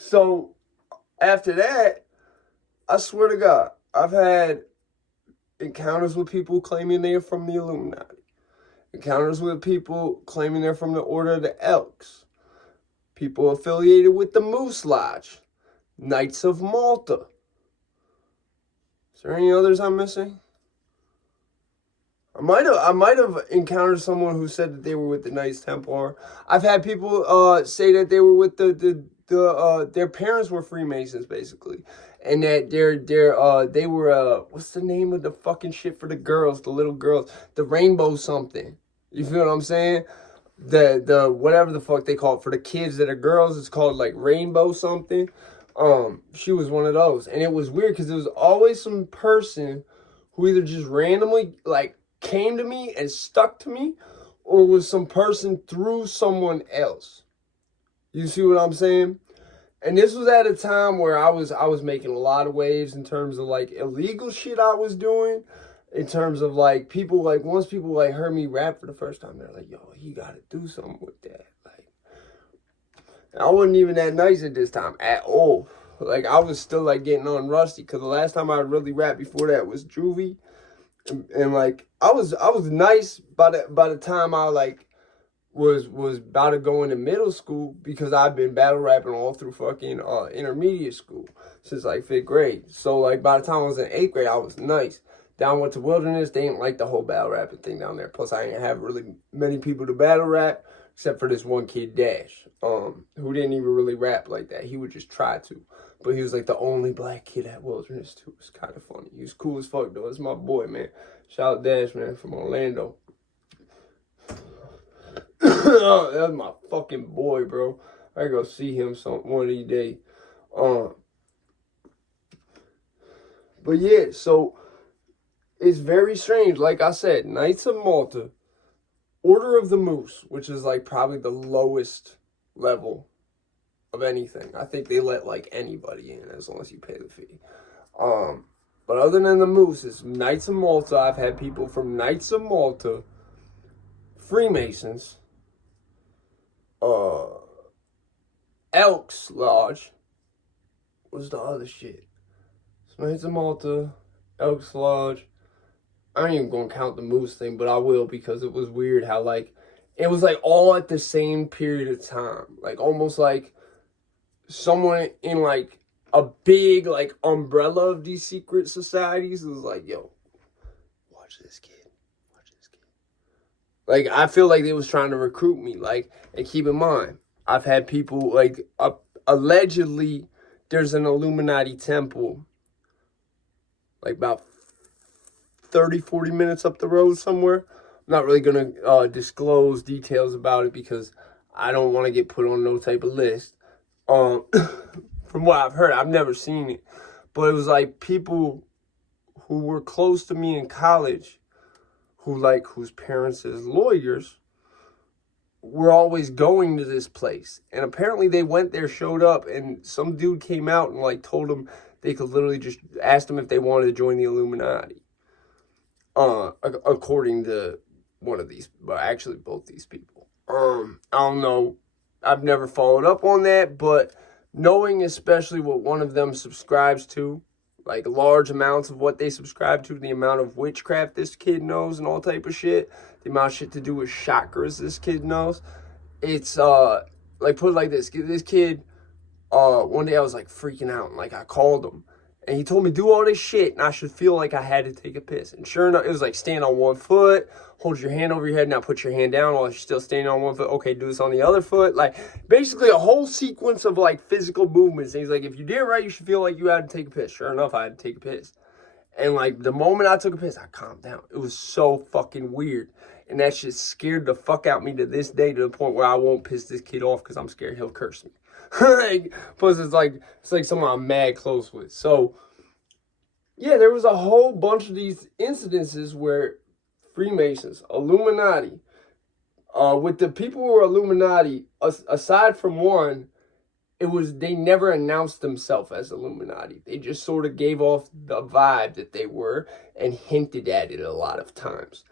So after that, I swear to God, I've had encounters with people claiming they're from the Illuminati. Encounters with people claiming they're from the Order of the Elks. People affiliated with the Moose Lodge. Knights of Malta. Is there any others I'm missing? I might have encountered someone who said that they were with the Knights Templar. I've had people say that they were with their parents were Freemasons basically, and that they were what's the name of the fucking shit for the girls, the little girls, the rainbow something. You feel what I'm saying? The whatever the fuck they call it for the kids that are girls, it's called like rainbow something. She was one of those, and it was weird because there was always some person who either just randomly like came to me and stuck to me, or was some person through someone else. You see what I'm saying? And this was at a time where I was making a lot of waves in terms of like illegal shit I was doing, in terms of like people like once people like heard me rap for the first time, they're like, yo, you gotta do something with that. Like, I wasn't even that nice at this time at all. Like, I was still like getting on rusty because the last time I really rapped before that was Juvie. And like I was nice by the time I like was about to go into middle school, because I've been battle rapping all through fucking intermediate school since like 5th grade. So like by the time I was in 8th grade, I was nice. Down went to Wilderness, they didn't like the whole battle rapping thing down there. Plus I didn't have really many people to battle rap except for this one kid Dash, who didn't even really rap like that. He would just try to. But he was like the only black kid at Wilderness too. It's kind of funny. He was cool as fuck though. It's my boy, man. Shout out Dash, man, from Orlando. That's my fucking boy, bro. I gotta go see him one of these days. But yeah, so it's very strange. Like I said, Knights of Malta, Order of the Moose, which is like probably the lowest level of anything. I think they let like anybody in as long as you pay the fee. But other than the Moose, it's Knights of Malta. I've had people from Knights of Malta, Freemasons, Elks Lodge. What's the other shit? It's Knights of Malta, Elks Lodge. I ain't even gonna count the Moose thing, but I will, because it was weird how like it was like all at the same period of time. Like almost like someone in like a big like umbrella of these secret societies was like, yo, watch this kid. Watch this kid. Like I feel like they was trying to recruit me. Like, and keep in mind, I've had people like allegedly there's an Illuminati temple like about 30-40 minutes up the road somewhere. I'm not really going to disclose details about it because I don't want to get put on no type of list. From what I've heard, I've never seen it. But it was like people who were close to me in college, whose parents as lawyers, were always going to this place. And apparently they went there, showed up, and some dude came out and like told them they could literally just ask them if they wanted to join the Illuminati. According to one of these, but actually both these people. I don't know. I've never followed up on that, but knowing especially what one of them subscribes to, like large amounts of what they subscribe to, the amount of witchcraft this kid knows and all type of shit, the amount of shit to do with chakras this kid knows, it's like put it like this kid, one day I was like freaking out, and like I called him. And he told me do all this shit, and I should feel like I had to take a piss. And sure enough, it was like stand on one foot, hold your hand over your head, now put your hand down while you're still standing on one foot. Okay, do this on the other foot. Like, basically a whole sequence of, like, physical movements. And he's like, if you did it right, you should feel like you had to take a piss. Sure enough, I had to take a piss. And, like, the moment I took a piss, I calmed down. It was so fucking weird. And that shit scared the fuck out of me to this day, to the point where I won't piss this kid off because I'm scared he'll curse me. Like, plus it's like someone I'm mad close with. So yeah, there was a whole bunch of these incidences where Freemasons, Illuminati, with the people who were Illuminati, aside from one, they never announced themselves as Illuminati. They just sort of gave off the vibe that they were and hinted at it a lot of times.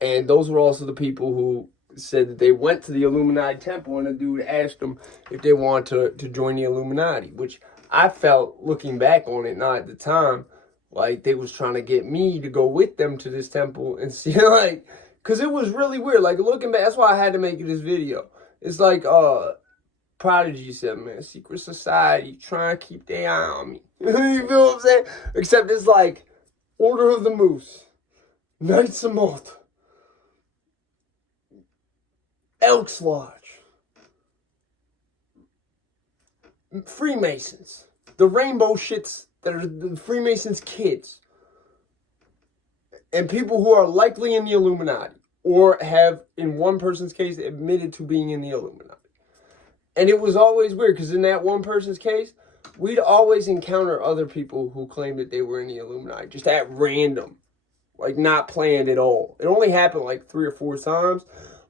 And those were also the people who said that they went to the Illuminati temple and the dude asked them if they wanted to join the Illuminati, which I felt, looking back on it, not at the time, like they was trying to get me to go with them to this temple and see, like, because it was really weird. Like, looking back, that's why I had to make this video. It's like, Prodigy said, man, secret society trying to keep their eye on me. You feel what I'm saying? Except it's like Order of the Moose, Knights of Malta, Elks Lodge, Freemasons, the rainbow shits that are the Freemasons' kids, and people who are likely in the Illuminati or have, in one person's case, admitted to being in the Illuminati. And it was always weird because in that one person's case, we'd always encounter other people who claimed that they were in the Illuminati, just at random, like not planned at all. It only happened like 3 or 4 times,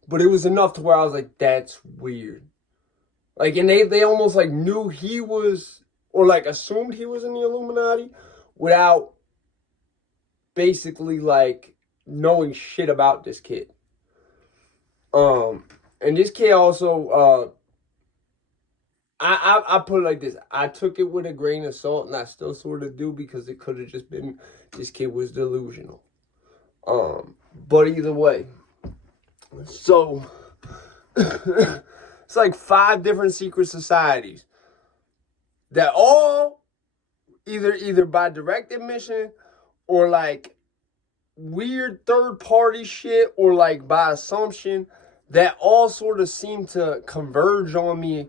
but it was enough to where I was like, that's weird. Like, and they almost like knew he was, or like assumed he was in the Illuminati without basically like knowing shit about this kid. And this kid also, I put it like this. I took it with a grain of salt, and I still sort of do, because it could have just been this kid was delusional. But either way, so it's like 5 different secret societies that all either by direct admission or like weird third party shit or like by assumption, that all sort of seem to converge on me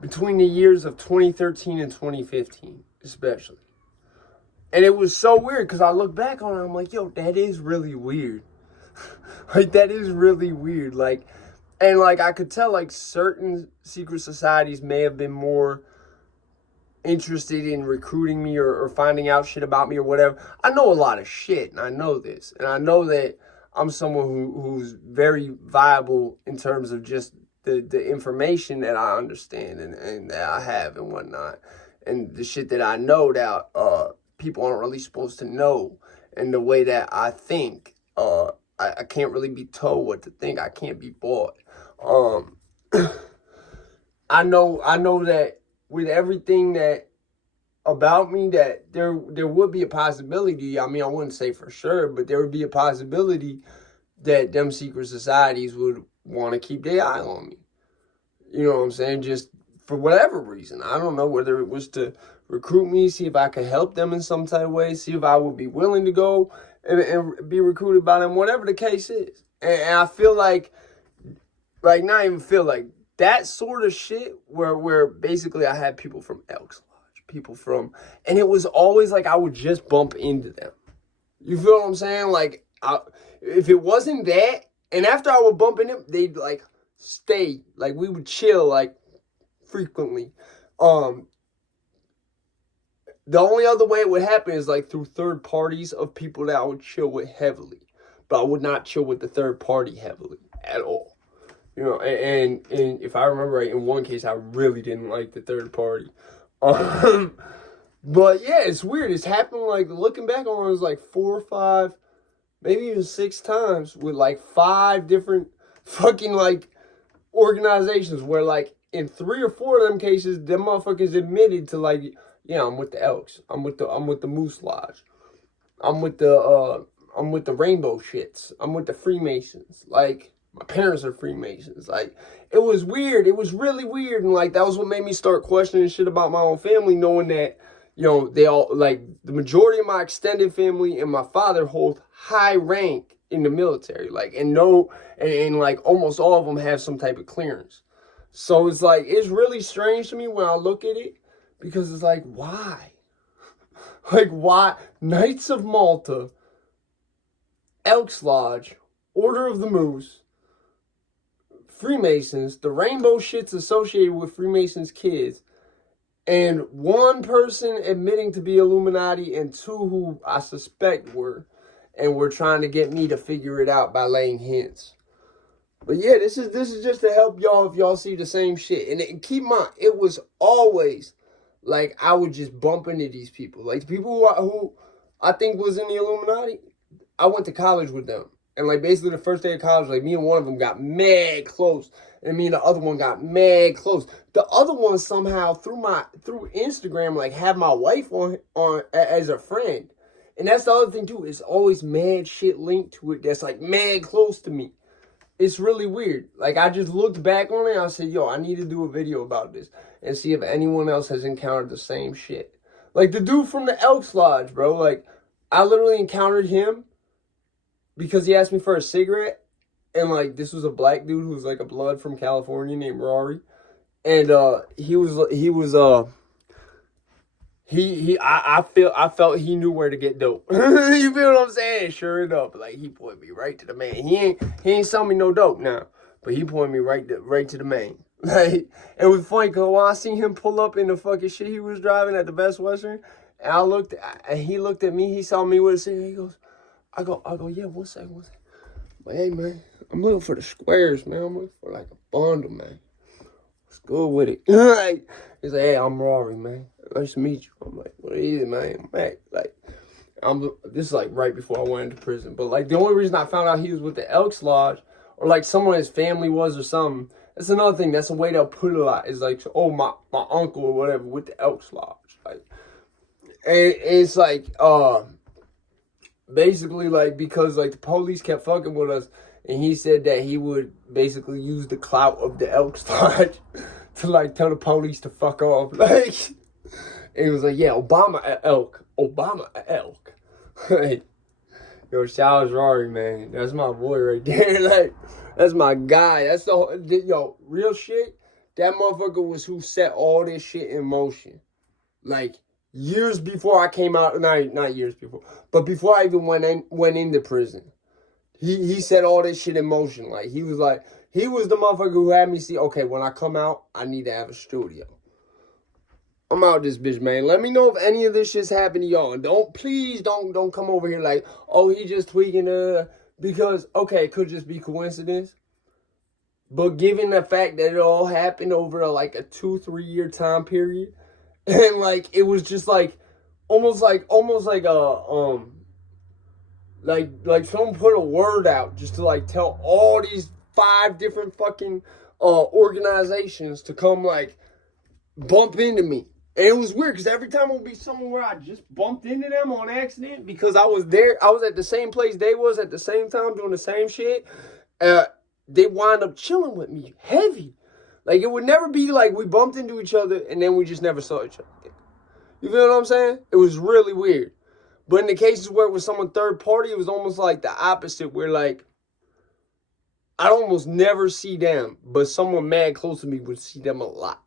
between the years of 2013 and 2015, especially. And it was so weird because I look back on it, I'm like, yo, that is really weird. Like, that is really weird. Like, and like, I could tell like certain secret societies may have been more interested in recruiting me or finding out shit about me or whatever. I know a lot of shit, and I know this. And I know that I'm someone who's very viable in terms of just the information that I understand and that I have and whatnot. And the shit that I know that people aren't really supposed to know. And the way that I think, I can't really be told what to think. I can't be bought. I know that with everything that about me, that there would be a possibility. I mean, I wouldn't say for sure, but there would be a possibility that them secret societies would want to keep their eye on me. You know what I'm saying? Just for whatever reason. I don't know, whether it was to recruit me, see if I could help them in some type of way, see if I would be willing to go and be recruited by them, whatever the case is. And I feel like not even feel like, that sort of shit where basically I had people from Elks Lodge, people from, and it was always like I would just bump into them. You feel what I'm saying? Like, if it wasn't that, and after I would bump into them, they'd like stay, like we would chill like frequently. The only other way it would happen is like through third parties of people that I would chill with heavily, but I would not chill with the third party heavily at all. You know, and if I remember right, in one case, I really didn't like the third party. But yeah, it's weird. It's happened, like, looking back on it, was like 4 or 5, maybe even 6 times with like 5 different fucking like organizations where like in 3 or 4 of them cases, them motherfuckers admitted to like, yeah, I'm with the Elks. I'm with the Moose Lodge. I'm with the Rainbow Shits. I'm with the Freemasons. Like, my parents are Freemasons. Like, it was weird. It was really weird. And, like, that was what made me start questioning shit about my own family, knowing that, you know, they all, like, the majority of my extended family and my father hold high rank in the military. Like, and like, almost all of them have some type of clearance. So, it's like, it's really strange to me when I look at it, because it's like, why? Like, why? Knights of Malta, Elks Lodge, Order of the Moose, Freemasons, the rainbow shits associated with Freemasons' kids, and 1 person admitting to be Illuminati and 2 who I suspect were, and were trying to get me to figure it out by laying hints. But yeah, this is just to help y'all if y'all see the same shit. And keep in mind, it was always like I would just bump into these people. Like, the people who I think was in the Illuminati, I went to college with them. And like basically the first day of college, like me and one of them got mad close, and me and the other one got mad close. The other one somehow through Instagram like had my wife on as a friend, and that's the other thing too. It's always mad shit linked to it that's like mad close to me. It's really weird. Like I just looked back on it and I said, yo, I need to do a video about this and see if anyone else has encountered the same shit. Like the dude from the Elks Lodge, bro. Like I literally encountered him because he asked me for a cigarette, and like this was a black dude who was like a blood from California named Rory, and I felt he knew where to get dope. You feel what I'm saying? Sure enough, like he pointed me right to the man. He ain't selling me no dope now, but he pointed me right to the man. Like it was funny because when I seen him pull up in the fucking shit he was driving at the Best Western, and he looked at me. He saw me with a cigarette. He goes, I go, yeah, one second. But hey, man, I'm looking for the squares, man. I'm looking for like a bundle, man. What's good with it? Like, he's like, hey, I'm Rory, man. Nice to meet you. I'm like, what is it, man? I'm back. Like, this is like right before I went into prison. But like, the only reason I found out he was with the Elks Lodge, or like someone his family was or something, that's another thing. That's a way they'll put it a lot. Is like, oh, my uncle or whatever with the Elks Lodge. Like, and it's like, basically, like, because, like, the police kept fucking with us, and he said that he would basically use the clout of the Elks Lodge to, like, tell the police to fuck off. Like, and he was like, yeah, Obama a elk. Like, yo, shout out to Rory, man. That's my boy right there. Like, that's my guy. That's yo, real shit. That motherfucker was who set all this shit in motion. Like, years before I came out, not years before, but before I even went into prison, he set all this shit in motion. Like he was the motherfucker who had me see, okay, when I come out, I need to have a studio. I'm out this bitch, man. Let me know if any of this shit's happened to y'all. And please don't come over here like, oh, he just tweaking, because, okay, it could just be coincidence. But given the fact that it all happened over like a 2-3 year time period, and like it was just like almost like a like someone put a word out just to like tell all these 5 different fucking organizations to come like bump into me. And it was weird because every time it would be somewhere where I just bumped into them on accident because I was there. I was at the same place they was at the same time doing the same shit. They wind up chilling with me heavy. Like, it would never be like we bumped into each other and then we just never saw each other again. You feel what I'm saying? It was really weird. But in the cases where it was someone third party, it was almost like the opposite, where like I'd almost never see them, but someone mad close to me would see them a lot.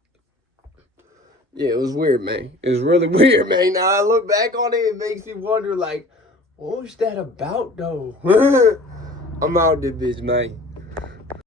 Yeah, it was weird, man. It was really weird, man. Now I look back on it, it makes me wonder, like, what was that about, though? I'm out there, bitch, man.